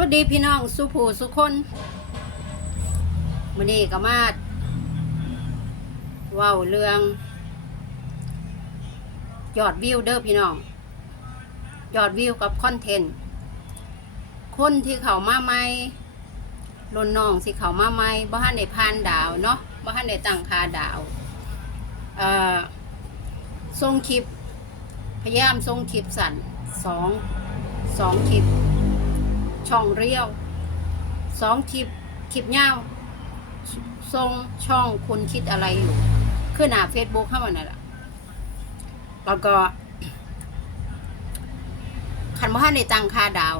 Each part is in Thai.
วัสดีพี่น้องสุภูสุคนมื้อนี้ก็มาเว้าเรื่อง ยอดวิวเด้อพี่น้อง ยอดวิวกับคอนเทนต์ คนที่เขามาใหม่รุ่นน้องสิเขามาใหม่บ่ทันได้ผ่านดาวเนาะบ่ทันได้ตั้งคาดาวเอ่อส่งคลิป พยายามส่งคลิปสั่นสองสองคลิป ช่องเรียวสองคลิปคลิปยาทรงช่องคุณคิดอะไรอยู่ขึ้นหน้าเฟซบุ๊กเข้ามานั่นแหละแล้วก็ขันว่าในตังค่าดาว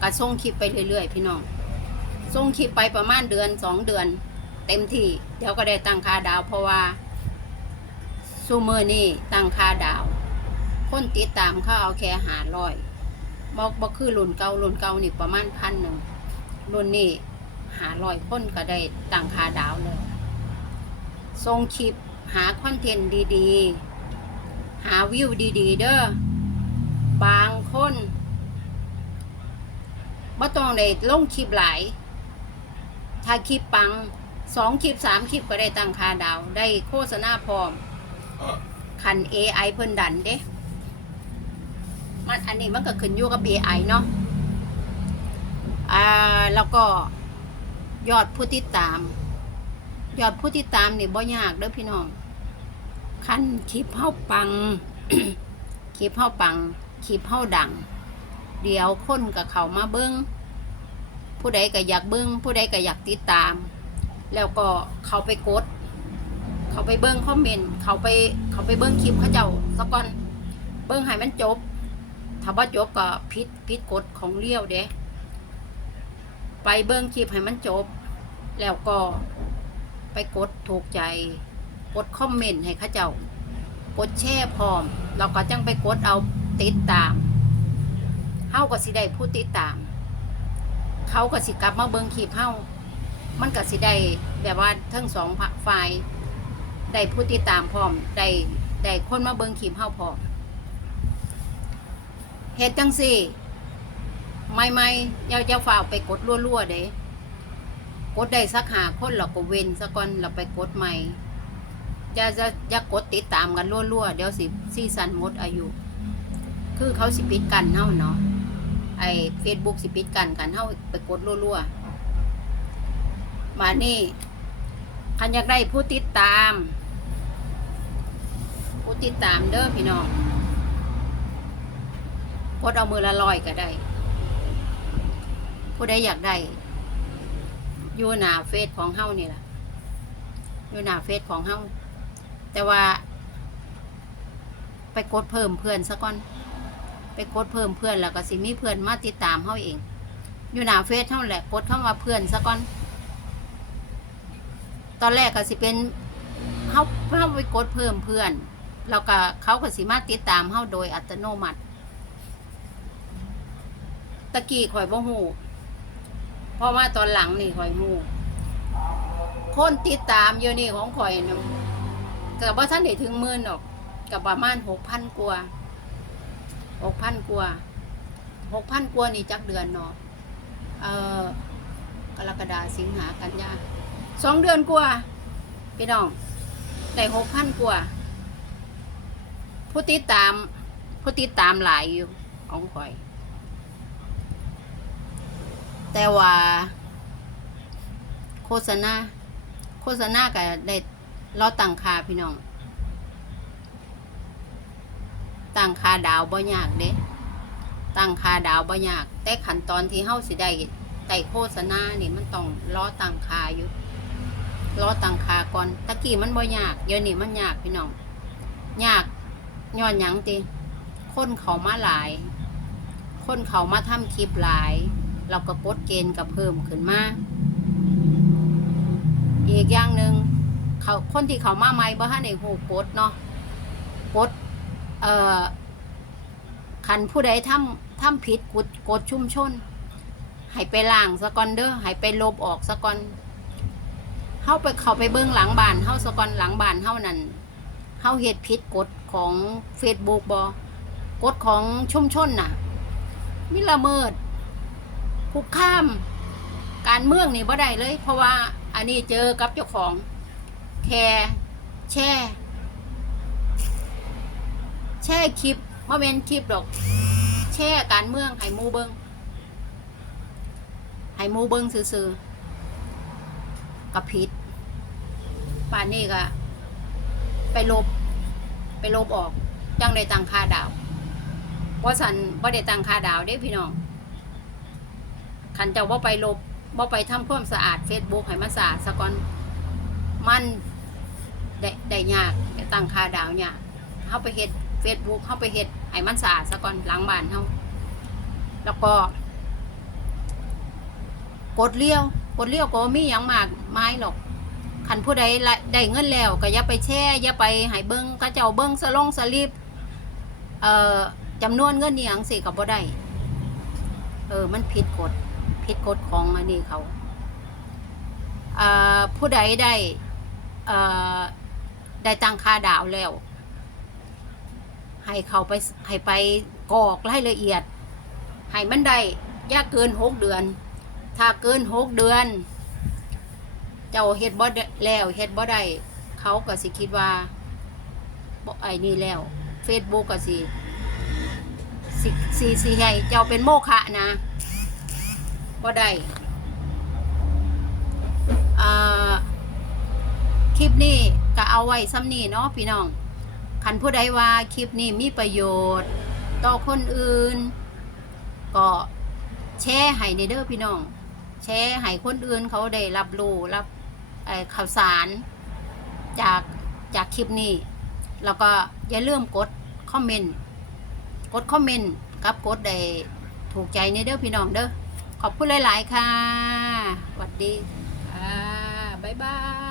ก็ส่งคลิปไปเรื่อยๆ พี่น้องส่งคลิปไปประมาณเดือนสองเดือน เต็มที่ เดี๋ยวก็ได้ตังค่าดาว เพราะว่าซูเมอร์นี่ตังค่าดาว คนติดตามเขาเอาแค่หาร้อย บอกบอกคือรุ่นเก่ารุ่นเก่านี่ประมาณพันหนึ่งรุ่นนี้หาร้อยคนก็ได้ตั้งค่าดาวเลยส่งคลิปหาคอนเทนต์ดีๆ หาวิวดี ๆ เด้อบางคนบ่ต้องได้ลงคลิปหลาย ถ้าคลิปปังสองคลิปสามคลิปก็ได้ตั้งค่าดาว ได้โฆษณาพร้อม คัน AI เพิ่นดันเด้ มันอันนี้มันก็ขึ้นอยู่กับ AI เนาะอ่าแล้วก็ยอดผู้ติดตาม ยอดผู้ติดตามนี่บ่ยากเด้อพี่น้องคันคลิปเฮาปังคลิปเฮาปังคลิปเฮาดัง เดี๋ยวคนกับเขามาเบิ้งผู้ใดก็อยากเบิ้งผู้ใดก็อยากติดตาม แล้วก็เขาไปกด เขาไปเบิ้งคอมเมนต์เขาไปเขาไปเบิ้งคลิปเขาเจ้าสักก่อนเบิ้งให้มันจบ ถ้าว่าจบก็ผิดผิดกฎของเลี้ยวเด้ไปเบิ้งคลิปให้มันจบ แล้วก็ไปกดถูกใจ กดคอมเมนต์ให้เขาเจ้า กดแชร์พร้อม เราก็จังไปกดเอาติดตามเฮาก็สิได้ผู้ติดตาม เขาก็สิกลับมาเบิ้งคลิปเฮามันก็สิได้แบบว่าทั้งสองฝ่ายได้ผู้ติดตามพร้อมได้ได้คนมาเบิ่งคลิปเฮาพร้อม เฮ็ดจังซี่ ไม่ไม่อย่าอย่าฝ่าวไปกดรัวๆเด้กดได้สักหาคนเราก็เว้นสักก่อนเราไปกดใหม่อย่าจะอย่ากดติดตามกันรัวๆเดี๋ยวสิซีซันหมดอายุ คือเขาสิปิดกันเฮาเนาะไอ้ Facebook สิปิดกันกันเฮาไปกดรัวๆมานี่คันอยากได้ผู้ติดตาม ผู้ติดตามเด้อพี่น้อง กดเอามือละลอยก็ได้ผู้ใดอยากได้อยู่หน้าเฟซของเฮานี่ล่ะอยู่หน้าเฟซของเฮาแต่ว่า ไปกดเพิ่มเพื่อนซะก่อน ไปกดเพิ่มเพื่อนแล้วก็สิมีเพื่อนมาติดตามเฮาเอง อยู่หน้าเฟซเท่าแหละกดเข้ามาเพื่อนซะก่อน ตอนแรกก็สิเป็นเขาเขาไปกดเพิ่มเพื่อน แล้วก็เขาก็สิมาติดตามเขาโดยอัตโนมัติ ตะกี้ข่อยบ่ฮู้เพราะว่าตอนหลังนี่ข่อยฮู้คนติดตามเยอะนี่ของข่อยนะแต่ว่าท่านได้ถึงหมื่นหรอกกับประมาณหกพันกว่าหกพันกว่าหกพันกว่านี่จักเดือนเนาะเอ่อกรกฎาสิงหากันยาสองเดือนกว่าพี่น้องได้หกพันกว่าผู้ติดตามผู้ติดตามหลายอยู่ของข่อย แต่ว่า โฆษณาโฆษณาก็ได้รอตั้งคาพี่น้องตั้งคาดาวบ่ยากเด้ตั้งคาดาวบ่ยาก แต่ขั้นตอนที่เฮาสิได้ได้โฆษณานี่มันต้องรอตั้งคาอยู่รอตังคาก่อนตะกี้มันบ่ยากเดี๋ยวนี้มันยากพี่น้องยากย้อนหยังติคนเขามาหลาย คนเขามาทำคลิปหลาย เราก็กดเกณฑ์กับเพิ่มขึ้นมา อีกอย่างหนึ่งเขาคนที่เขามาใหม่บ่ทันได้ฮู้กดเนาะกดเอ่อคันผู้ใดทำทำผิดกดกดชุมชนให้ไปล้างซะก่อนเด้อให้ไปลบออกซะก่อนเฮาไปเข้าไปเบื้องหลังบ้านเฮาสกอนหลังบ้านเฮานั่นเฮาเฮ็ดผิดกฎของ Facebook บ่กฎของชุมชนน่ะมิละเมิด คุกข้าม การเมืองนี่บ่ได้เลย เพราะว่าอันนี้เจอกับเจ้าของแค่แช่แช่คลิปมาเป็นคลิปดอก แช่การเมืองให้หมูเบิงให้หมูเบิงซื่อๆกับผิดป่านนี้ก็ไปลบ ไปลบออก จังได้ตังค่าดาวว่าสันบ่ได้ตังค่าดาวเด้พี่น้อง ขันเจ้าว่าไปลบว่าไปทำความสะอาดเฟซบุ๊กให้มันสะอาดสะก่อนมันได้ได้ยากตั้งค่าดาวยากเข้าไปเฮ็ดเฟซบุ๊กเข้าไปเฮ็ดให้มันสะอาดสะก่อนหลังบ้านเฮาแล้วก็กดเลี้ยวกดเลี้ยวก็มีหยังมากไม้หรอกคันผู้ใดได้เงินแล้วก็อย่าไปแช่อย่าไปให้เบิ้งก็เจ้าเบิ้งสลงสลิปเอ่อจำนวนเงินนี่ยงสิก็บ่ได้เออมันผิดกฎ ผิดกฎของอันนี้เขาผู้ใดได้ได้ตังค่าดาวแล้ว ให้เขาไปให้ไปกรอกรายละเอียด ให้มันได้ยากเกินหกเดือน ถ้าเกินหกเดือน เจ้าเฮ็ดบ่ได้แล้วเฮ็ดบ่ได้เขาก็สิคิดว่าไอ้นี่แล้ว Facebook ก็สิสิสิสิให้เจ้าเป็นโมฆะนะ บ่ได้คลิปนี้ก็เอาไว้ซ้ำนี่เนาะพี่น้องคันผู้ใดว่าคลิปนี้มีประโยชน์ ต่อคนอื่น ก็แชร์ให้ในเด้อพี่น้อง แชร์ให้คนอื่นเขาได้รับรู้รับข่าวสารจากจากคลิปนี้ แล้วก็อย่าลืมกดคอมเมนต์กดคอมเมนต์กับกดได้ถูกใจในเด้อพี่น้องเด้อ ขอบคุณหลาย ๆ ค่ะสวัสดีค่ะ บ๊ายบาย